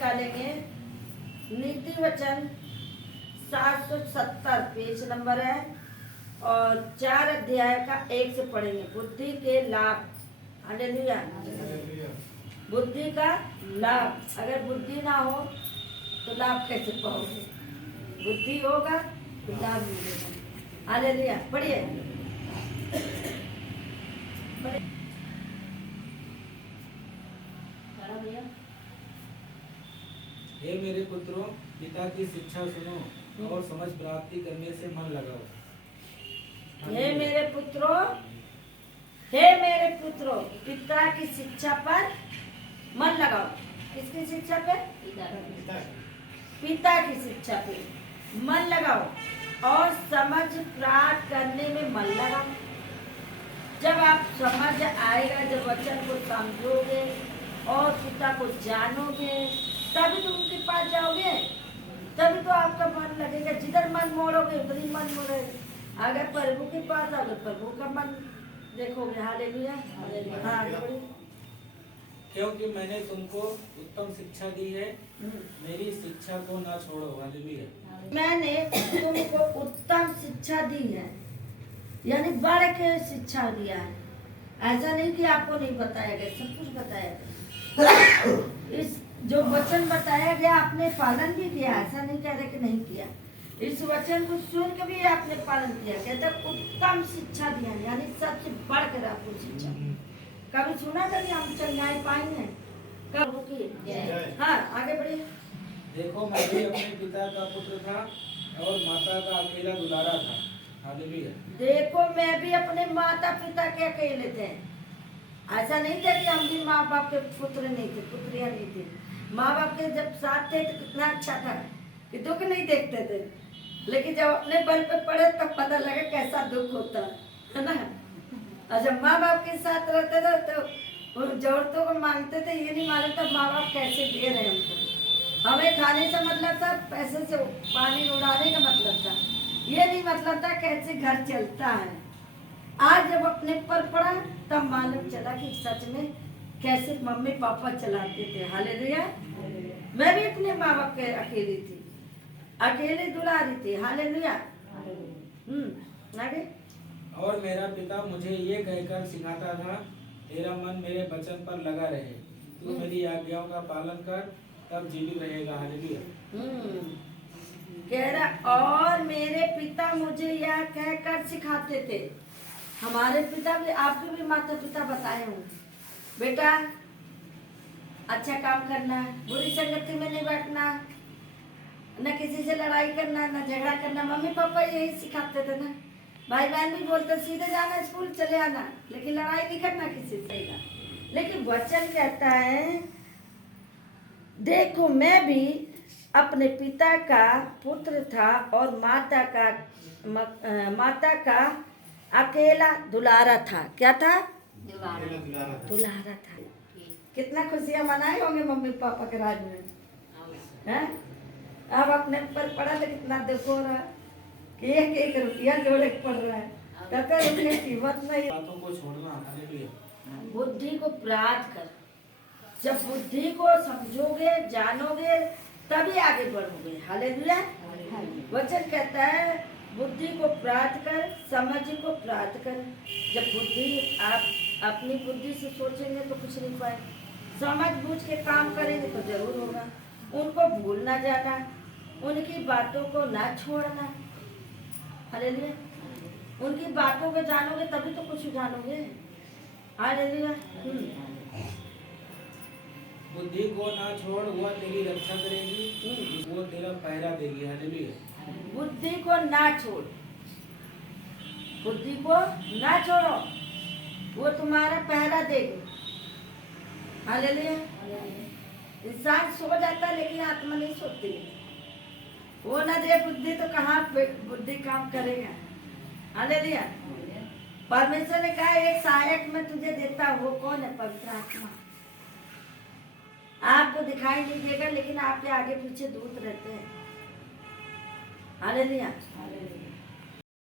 निकालेंगे नीति वचन 770 पेज नंबर है और 4 अध्याय का 1 से पढ़ेंगे। बुद्धि के लाभ। हालेलुया। बुद्धि का लाभ। अगर बुद्धि ना हो तो लाभ कैसे पाओगे? बुद्धि होगा तो लाभ मिलेगा। हालेलुया। पढ़िए। हे मेरे पुत्रों, पिता की शिक्षा सुनो और समझ प्राप्ति करने से मन लगाओ। हे मेरे पुत्रों, पिता की शिक्षा पर मन लगाओ। किसकी शिक्षा पे? पिता की शिक्षा पे मन लगाओ और समझ प्राप्त करने में मन लगाओ। जब आप समझ आएगा, जब वचन को समझोगे और पिता को जानोगे, तभी तो उनके पास जाओगे, तभी तो आपका मन लगेगा। जिधर मन मोड़ोगे उधर ही मन मोड़ेगा। अगर प्रभु के पास आओगे प्रभु का मन देखोगे। हालेलुया। हाँ, क्योंकि मैंने तुमको उत्तम शिक्षा दी है, मेरी शिक्षा को ना छोड़ो। हालेलुया। मैंने तुमको उत्तम शिक्षा दी है, यानी बढ़ के शिक्षा दिया है। ऐसा नहीं कि आपको नहीं बताया गया, सब कुछ बताया गया। इस जो वचन बताया गया आपने पालन भी किया। ऐसा नहीं कह रहे कि नहीं किया। इस वचन को सुन के भी आपने पालन किया। कहते उत्तम शिक्षा दिया, यानी सबसे बढ़कर आपको शिक्षा। कभी सुना था कि हम चंगाई पाएंगे? कब होगी? हाँ, आगे बढ़िए। देखो, मैं भी अपने पिता का पुत्र था और माता का अकेला दुलारा था। हालेलुया। देखो, मैं भी अपने माता पिता के अकेले थे। ऐसा नहीं था कि हम भी माँ बाप के पुत्र नहीं थे, पुत्रियां नहीं थे। माँ बाप के जब साथ थे तो कितना अच्छा था कि दुख नहीं देखते थे। लेकिन जब अपने बल पे पड़े तब पता लगा कैसा दुख होता है ना। और जब माँ बाप के साथ रहते थे तो उन जरूरतों को मांगते थे, ये नहीं मालूम था माँ बाप कैसे दे रहे हैं हमको। हमें खाने से मतलब था, पैसे से पानी उड़ाने का मतलब था, ये नहीं मतलब था कैसे घर चलता है। आज जब अपने पर पड़ा तब मालूम चला कि सच में कैसे मम्मी पापा चलाते थे। हालेलुया। मैं भी अपने माँ बाप के अकेली थी, अकेले दुलारी थी। हालेलुया। आगे। और मेरा पिता मुझे ये कहकर सिखाता था, तेरा मन मेरे वचन पर लगा रहे, तू मेरी आज्ञाओं का पालन कर, तब जीवित रहेगा। हालेलुया। कह रहा और मेरे पिता मुझे यह कहकर सिखाते थे। हमारे पिता भी, आपके भी माता पिता बताए हों, बेटा अच्छा काम करना, बुरी संगति में नहीं बैठना, न किसी से लड़ाई करना, न झगड़ा करना। मम्मी पापा यही सिखाते थे ना। भाई बहन भी बोलते सीधे जाना, स्कूल चले आना, लेकिन लड़ाई नहीं करना किसी से। लेकिन वचन कहता है देखो, मैं भी अपने पिता का पुत्र था और माता का अकेला दुलारा था। क्या था? दुलारा था। कितना खुशियां मनाए होंगे मम्मी पापा के राज में, हैं? अब अपने पर पड़ा तो कितना दुख हो रहा है कि एक रुपया जोड़े पड़ रहा है। कहते उनकी कीमत नहीं। बातों को छोड़ना। हालेलुया। बुद्धि को प्राप्त कर। जब बुद्धि को समझोगे, जानोगे, तभी आगे बढ़ोगे। हालेलुया। वचन कहता है बुद्धि को प्राप्त कर, समझ को प्राप्त कर। जब बुद्धि आप अपनी बुद्धि से सोचेंगे तो कुछ नहीं पाएंगे, समझ बूझ के काम करेंगे तो जरूर होगा। उनको भूल ना जाना, उनकी बातों को ना छोड़ना। हालेलुया। उनकी बातों को जानोगे तभी तो कुछ जानोगे। हालेलुया। बुद्धि को ना छोड़, वह तेरी रक्षा करेगी, वो तेरा पहरा देगी। हालेलुया। बुद्धि को ना छोड़, बुद्धि को ना छोड़ो, वो तुम्हारा पहरा देगी। हालेलुया। इंसान सो जाता है लेकिन आत्मा नहीं सोती। वो ना दे बुद्धि तो कहाँ बुद्धि काम करेगा। हालेलुया। परमेश्वर ने कहा एक सहायक मैं तुझे देता हूँ, वो कौन है? पवित्र आत्मा। आपको दिखाई नहीं देगा लेकिन आपके आगे पीछे दूत रहते हैं। हालेलुया।